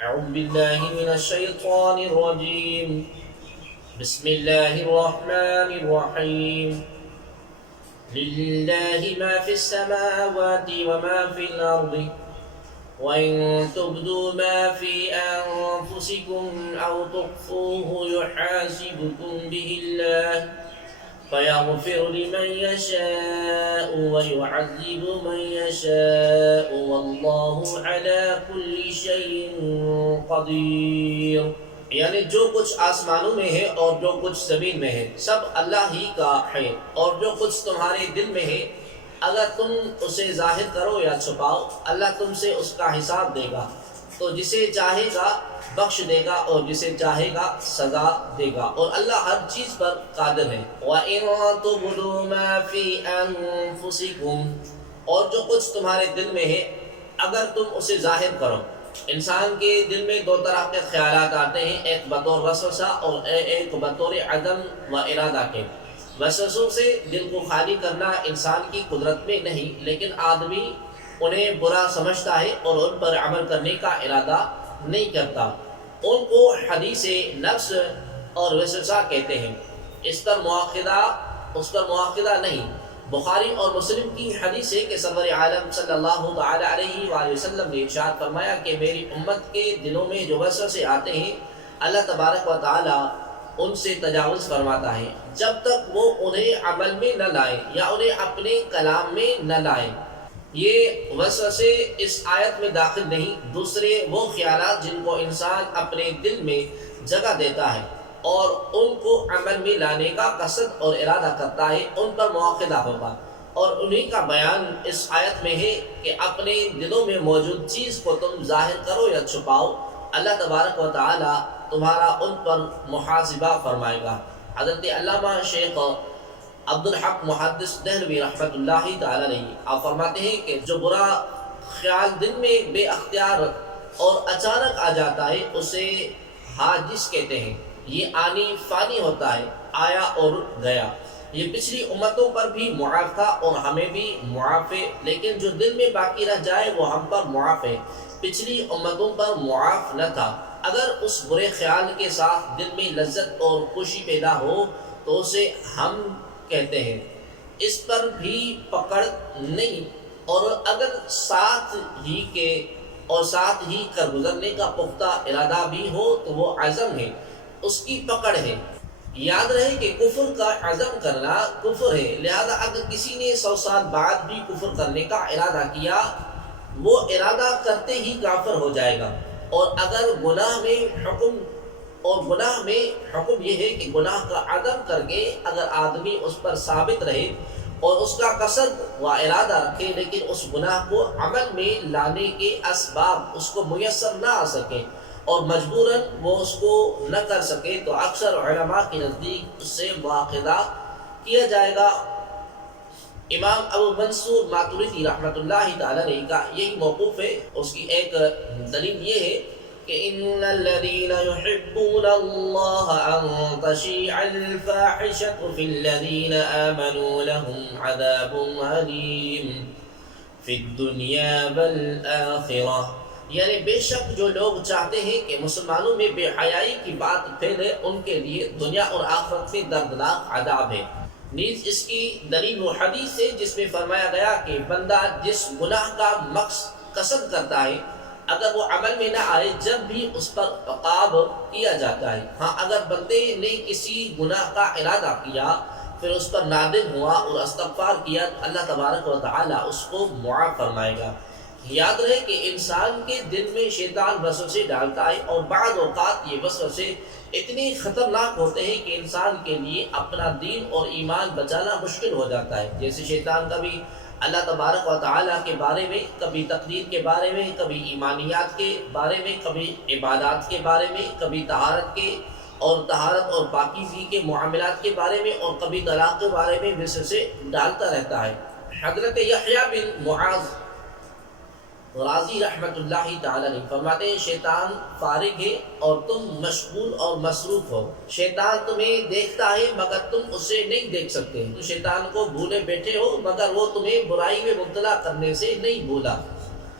أعوذ بالله من الشيطان الرجيم. بسم الله الرحمن الرحيم. لله ما في السماوات وما في الأرض وإن تبدوا ما في أنفسكم أو تخفوه يحاسبكم به الله فيغفر لمن يشاء ويعذب من يشاء والله على كل شيء قدیر. یعنی جو کچھ آسمانوں میں ہے اور جو کچھ زمین میں ہے سب اللہ ہی کا ہے، اور جو کچھ تمہارے دل میں ہے اگر تم اسے ظاہر کرو یا چھپاؤ اللہ تم سے اس کا حساب دے گا، تو جسے چاہے گا بخش دے گا اور جسے چاہے گا سزا دے گا، اور اللہ ہر چیز پر قادر ہے. وَإِن تُبْدُوا مَا فِي أَنفُسِكُمْ، اور جو کچھ تمہارے دل میں ہے اگر تم اسے ظاہر کرو. انسان کے دل میں دو طرح کے خیالات آتے ہیں، ایک بطور وسوسہ اور ایک بطور عدم و ارادہ کے. وسوسوں سے دل کو خالی کرنا انسان کی قدرت میں نہیں، لیکن آدمی انہیں برا سمجھتا ہے اور ان پر عمل کرنے کا ارادہ نہیں کرتا. ان کو حدیث نفس اور وسوسہ کہتے ہیں. اس پر مواخذہ نہیں. بخاری اور مسلم کی حدیث ہے کہ سرور عالم صلی اللہ علیہ وآلہ وسلم نے ارشاد فرمایا کہ میری امت کے دلوں میں جو وسوسے آتے ہیں اللہ تبارک و تعالی ان سے تجاوز فرماتا ہے جب تک وہ انہیں عمل میں نہ لائے یا انہیں اپنے کلام میں نہ لائے. یہ وسوسے اس آیت میں داخل نہیں. دوسرے وہ خیالات جن کو انسان اپنے دل میں جگہ دیتا ہے اور ان کو عمل میں لانے کا قصد اور ارادہ کرتا ہے ان پر مواخذہ ہوگا، اور انہی کا بیان اس آیت میں ہے کہ اپنے دلوں میں موجود چیز کو تم ظاہر کرو یا چھپاؤ اللہ تبارک و تعالی تمہارا ان پر محاسبہ فرمائے گا. حضرت علامہ شیخ عبدالحق محدث دہلوی رحمۃ اللہ تعالی علیہ آپ فرماتے ہیں کہ جو برا خیال دل میں بے اختیار اور اچانک آ جاتا ہے اسے حاجس کہتے ہیں. یہ آنی فانی ہوتا ہے، آیا اور گیا. یہ پچھلی امتوں پر بھی معاف تھا اور ہمیں بھی معاف ہے، لیکن جو دل میں باقی رہ جائے وہ ہم پر معاف ہے، پچھلی امتوں پر معاف نہ تھا. اگر اس برے خیال کے ساتھ دل میں لذت اور خوشی پیدا ہو تو اسے ہم کہتے ہیں، اس پر بھی پکڑ نہیں. اور اگر ساتھ ہی کر گزرنے کا پختہ ارادہ بھی ہو تو وہ عزم ہے، اس کی پکڑ ہے. یاد رہے کہ کفر کا عزم کرنا کفر ہے، لہذا اگر کسی نے 100 سال بعد بھی کفر کرنے کا ارادہ کیا وہ ارادہ کرتے ہی کافر ہو جائے گا. اور اگر گناہ میں حکم یہ ہے کہ گناہ کا عدم کر کے اگر آدمی اس پر ثابت رہے اور اس کا قصد و ارادہ رکھے لیکن اس گناہ کو عمل میں لانے کے اسباب اس کو میسر نہ آ سکے اور مجبوراً وہ اس کو نہ کر سکے تو اکثر علماء کے نزدیک اس سے مواخذہ کیا جائے گا. امام ابو منصور ماتریدی رحمۃ اللہ تعالی علیہ کا یہی موقوف ہے. اس کی ایک دلیل یہ ہے کہ ان الذين يحبون الله ان تشيع الفاحشة في الذين آمنوا لهم عذاب أليم في الدنيا والآخرة. یعنی بے شک جو لوگ چاہتے ہیں کہ مسلمانوں میں بے حیائی کی بات پھیلے ان کے لیے دنیا اور آخرت میں دردناک عذاب ہے. نیز اس کی دلیل وہ حدیث ہے جس میں فرمایا گیا کہ بندہ جس گناہ کا قصد کرتا ہے اگر وہ عمل میں نہ آئے جب بھی اس پر عقاب کیا جاتا ہے. ہاں اگر بندے نے کسی گناہ کا ارادہ کیا پھر اس پر نادم ہوا اور استغفار کیا تو اللہ تبارک و تعالی اس کو معاف فرمائے گا. یاد رہے کہ انسان کے دل میں شیطان وسوسے ڈالتا ہے اور بعض اوقات یہ وسوسے اتنے خطرناک ہوتے ہیں کہ انسان کے لیے اپنا دین اور ایمان بچانا مشکل ہو جاتا ہے. جیسے شیطان کبھی اللہ تبارک و تعالیٰ کے بارے میں، کبھی تقدیر کے بارے میں، کبھی ایمانیات کے بارے میں، کبھی عبادات کے بارے میں، کبھی طہارت اور پاکیزگی کے معاملات کے بارے میں، اور کبھی طلاق کے بارے میں وسوسے ڈالتا رہتا ہے. حضرت یحییٰ بن معاذ غازی رحمۃ اللہ تعالی علیہ فرماتے ہیں شیطان فارغ ہے اور تم مشغول اور مصروف ہو. شیطان تمہیں دیکھتا ہے مگر تم اسے نہیں دیکھ سکتے. تم شیطان کو بھولے بیٹھے ہو مگر وہ تمہیں برائی میں مبتلا کرنے سے نہیں بھولا.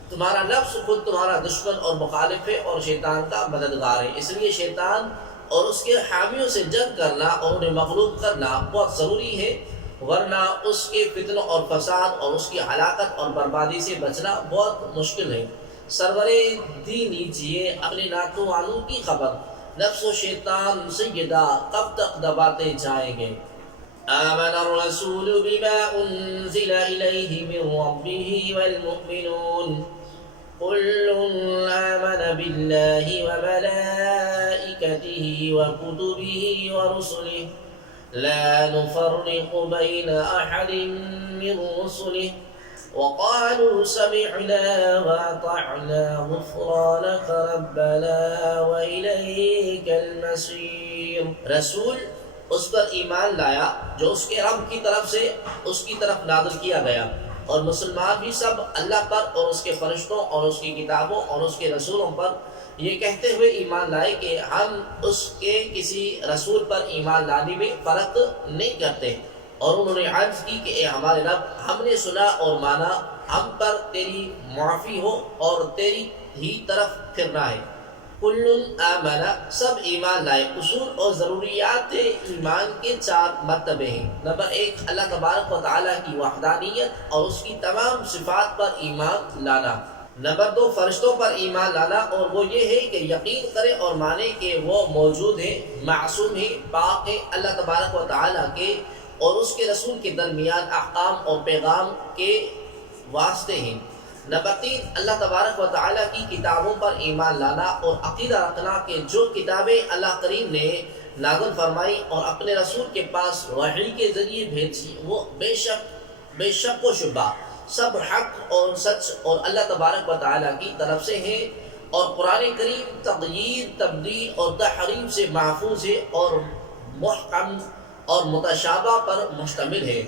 تمہارا نفس خود تمہارا دشمن اور مخالف ہے اور شیطان کا مددگار ہے، اس لیے شیطان اور اس کے حامیوں سے جنگ کرنا اور انہیں مغلوب کرنا بہت ضروری ہے، ورنہ اس کے فتنوں اور فساد اور اس کی ہلاکت اور بربادی سے بچنا بہت مشکل ہے۔ سرور دی لیجیے اپنے ناتوں والوں کی خبر، نفس و شیطان سیدہ کب تک دباتے جائیں گے۔ آمن الرسول بما انزل الیہ من ربہ والمؤمنون كل آمن بالله وملائكته وكتبه ورسله لا نفرق بين أحد من رسله وقالوا سمعنا وأطعنا غفرانك ربنا وإليك المصير۔ رسول اس پر ایمان لایا جو اس کے رب کی طرف سے اس کی طرف نازل کیا گیا، اور مسلمان بھی سب اللہ پر اور اس کے فرشتوں اور اس کی کتابوں اور اس کے رسولوں پر یہ کہتے ہوئے ایمان لائے کہ ہم اس کے کسی رسول پر ایمان لانے میں فرق نہیں کرتے، اور انہوں نے عرض کی کہ اے ہمارے رب، ہم نے سنا اور مانا، ہم پر تیری معافی ہو اور تیری ہی طرف پھرنا ہے۔ کل آمن، سب ایمان لائے۔ اصول اور ضروریات ایمان کے 4 مرتبے ہیں۔ نمبر 1، اللہ تبارک و تعالیٰ کی وحدانیت اور اس کی تمام صفات پر ایمان لانا۔ نمبر 2، فرشتوں پر ایمان لانا، اور وہ یہ ہے کہ یقین کرے اور مانے کہ وہ موجود ہے، معصوم ہے، پاک ہے، اللہ تبارک و تعالیٰ کے اور اس کے رسول کے درمیان احکام اور پیغام کے واسطے ہیں۔ نمبر 3، اللہ تبارک و تعالیٰ کی کتابوں پر ایمان لانا اور عقیدہ رکھنا کہ جو کتابیں اللہ کریم نے نازل فرمائی اور اپنے رسول کے پاس وحی کے ذریعے بھیجی وہ بے شک و شبہ سب حق اور سچ اور اللہ تبارک و تعالیٰ کی طرف سے ہے، اور قرآن کریم تغییر، تبدیل اور تحریف سے محفوظ ہے اور محکم اور متشابہ پر مشتمل ہے۔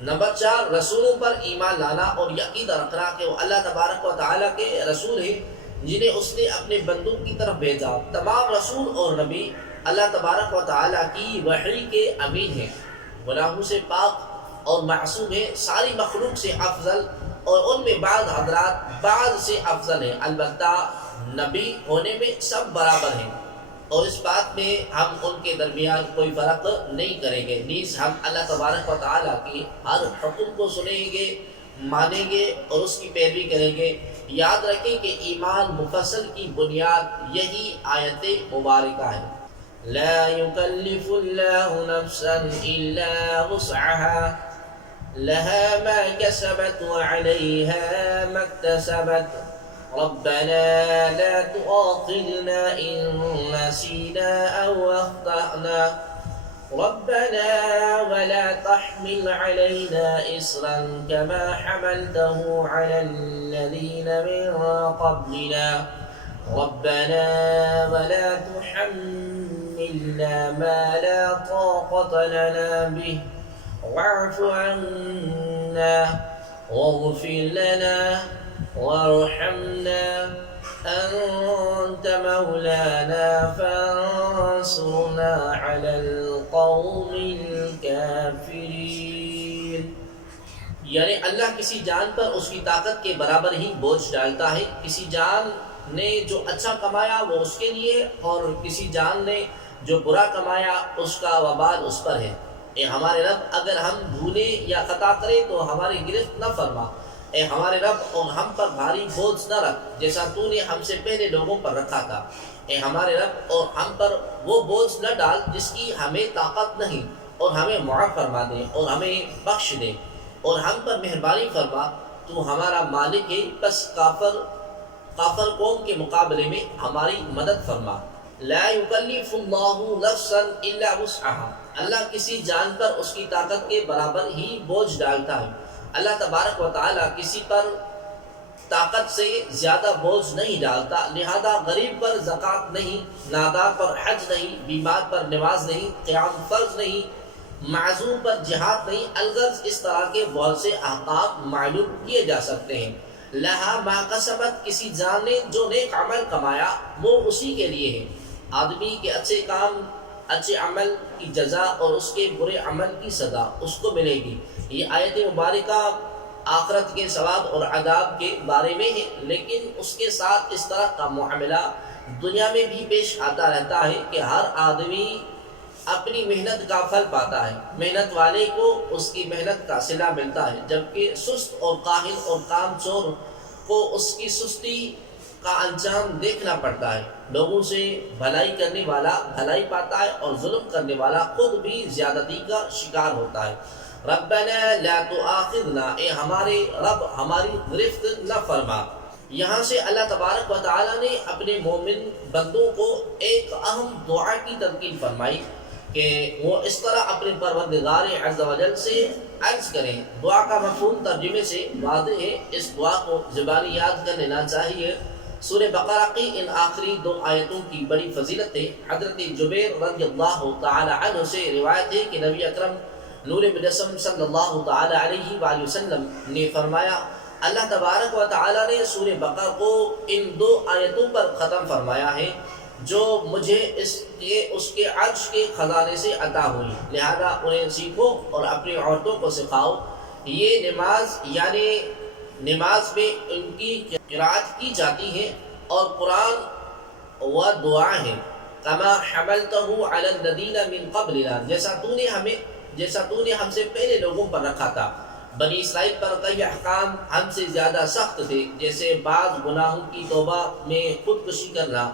نمبر 4، رسولوں پر ایمان لانا اور عقیدہ رکھنا کہ وہ اللہ تبارک و تعالیٰ کے رسول ہیں جنہیں اس نے اپنے بندوں کی طرف بھیجا۔ تمام رسول اور نبی اللہ تبارک و تعالیٰ کی وحی کے امین ہیں، گناہوں سے پاک اور معصوم ہیں، ساری مخلوق سے افضل، اور ان میں بعض حضرات بعض سے افضل ہیں، البتہ نبی ہونے میں سب برابر ہیں، اور اس بات میں ہم ان کے درمیان کوئی فرق نہیں کریں گے۔ نیز ہم اللہ تبارک و تعالیٰ کی ہر حکم کو سنیں گے، مانیں گے اور اس کی پیروی کریں گے۔ یاد رکھیں کہ ایمان مفصل کی بنیاد یہی آیت مبارکہ ہے۔ لا يكلف الله نفسا إلا وسعها لها ما كسبت وعليها ما اكتسبت ربنا لا تؤاخذنا إن نسينا أو أخطأنا ربنا ولا تحمل علينا إصرا كما حملته على الذين من قبلنا ربنا ولا تحملنا ما لا طاقة لنا به واعف عنا واغفر لنا وارحمنا أنت مولانا فانصرنا على القوم الكافرين۔ یعنی اللہ کسی جان پر اس کی طاقت کے برابر ہی بوجھ ڈالتا ہے، کسی جان نے جو اچھا کمایا وہ اس کے لیے، اور کسی جان نے جو برا کمایا اس کا وبال اس پر ہے۔ اے ہمارے رب، اگر ہم بھولے یا خطا کریں تو ہماری گرفت نہ فرما، اے ہمارے رب، اور ہم پر بھاری بوجھ نہ رکھ جیسا تو نے ہم سے پہلے لوگوں پر رکھا تھا۔ اے ہمارے رب، اور ہم پر وہ بوجھ نہ ڈال جس کی ہمیں طاقت نہیں، اور ہمیں معاف فرما دے اور ہمیں بخش دے، اور ہم پر مہربانی فرما، تو ہمارا مالک ہے، بس کافر قوم کے مقابلے میں ہماری مدد فرما۔ لا یکلف اللہ نفسا الا وسعها، اللہ کسی جان پر اس کی طاقت کے برابر ہی بوجھ ڈالتا ہے۔ اللہ تبارک و تعالیٰ کسی پر طاقت سے زیادہ بوجھ نہیں ڈالتا، لہذا غریب پر زکوٰۃ نہیں، نادار پر حج نہیں، بیمار پر نماز نہیں، قیام فرض نہیں، معذور پر جہاد نہیں، الغرض اس طرح کے بہت سے احکام معلوم کیے جا سکتے ہیں۔ لہا ما کسبت، کسی جان نے جو نیک عمل کمایا وہ اسی کے لیے ہے۔ آدمی کے اچھے کام، اچھے عمل کی جزا اور اس کے برے عمل کی سزا اس کو ملے گی۔ یہ آیت مبارکہ آخرت کے ثواب اور عذاب کے بارے میں ہے، لیکن اس کے ساتھ اس طرح کا معاملہ دنیا میں بھی پیش آتا رہتا ہے کہ ہر آدمی اپنی محنت کا پھل پاتا ہے، محنت والے کو اس کی محنت کا صلہ ملتا ہے، جبکہ سست اور کاہل اور کام چور کو اس کی سستی کا انجام دیکھنا پڑتا ہے۔ لوگوں سے بھلائی کرنے والا بھلائی پاتا ہے اور ظلم کرنے والا خود بھی زیادتی کا شکار ہوتا ہے۔ ربنا لا تؤاخذنا، اے ہمارے رب ہماری گرفت نہ فرما۔ یہاں سے اللہ تبارک و تعالی نے اپنے مومن بندوں کو ایک اہم دعا کی تلقین فرمائی کہ وہ اس طرح اپنے پروردگار عز و جل سے عرض کریں۔ دعا کا مفہوم ترجمے سے واضح ہے، اس دعا کو زبانی یاد کر لینا چاہیے۔ سورہ بقرہ کی ان آخری 2 آیتوں کی بڑی فضیلت ہے۔ حضرت جبیر رضی اللہ تعالی عنہ سے روایت ہے کہ نبی اکرم نور مجسم صلی اللہ تعالی علیہ وآلہ وسلم نے فرمایا، اللہ تبارک و تعالی نے سورہ بقرہ کو ان 2 آیتوں پر ختم فرمایا ہے جو مجھے اس کے عرش کے خزانے سے عطا ہوئی، لہذا انہیں سیکھو اور اپنی عورتوں کو سکھاؤ۔ یہ نماز یعنی نماز میں ان کی قرات کی جاتی ہے اور قرآن و دعا ہے۔ کما حملتہ علی الذین من قبلنا، جیسا تو نے ہم سے پہلے لوگوں پر رکھا تھا۔ بنی اسرائیل پر کئی احکام ہم سے زیادہ سخت تھے، جیسے بعض گناہوں کی توبہ میں خودکشی کرنا،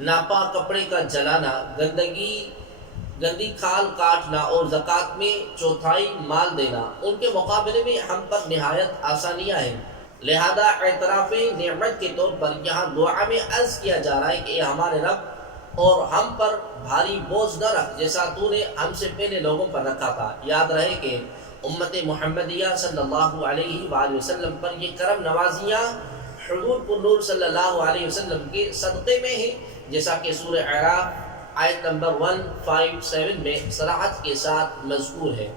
ناپاک کپڑے کا جلانا، گندی کھال کاٹنا اور زکوٰۃ میں چوتھائی مال دینا۔ ان کے مقابلے میں ہم پر نہایت آسانیاں ہیں، لہذا اعتراف نعمت کے طور پر یہاں دعا میں عرض کیا جا رہا ہے کہ اے ہمارے رب، اور ہم پر بھاری بوجھ نہ رکھ جیسا تو نے ہم سے پہلے لوگوں پر رکھا تھا۔ یاد رہے کہ امت محمدیہ صلی اللہ علیہ وآلہ وسلم پر یہ کرم نوازیاں حضور پر نور صلی اللہ علیہ وسلم کے صدقے میں ہیں، جیسا کہ سورہ اعراف آیت نمبر 157 میں صراحت کے ساتھ مذکور ہے۔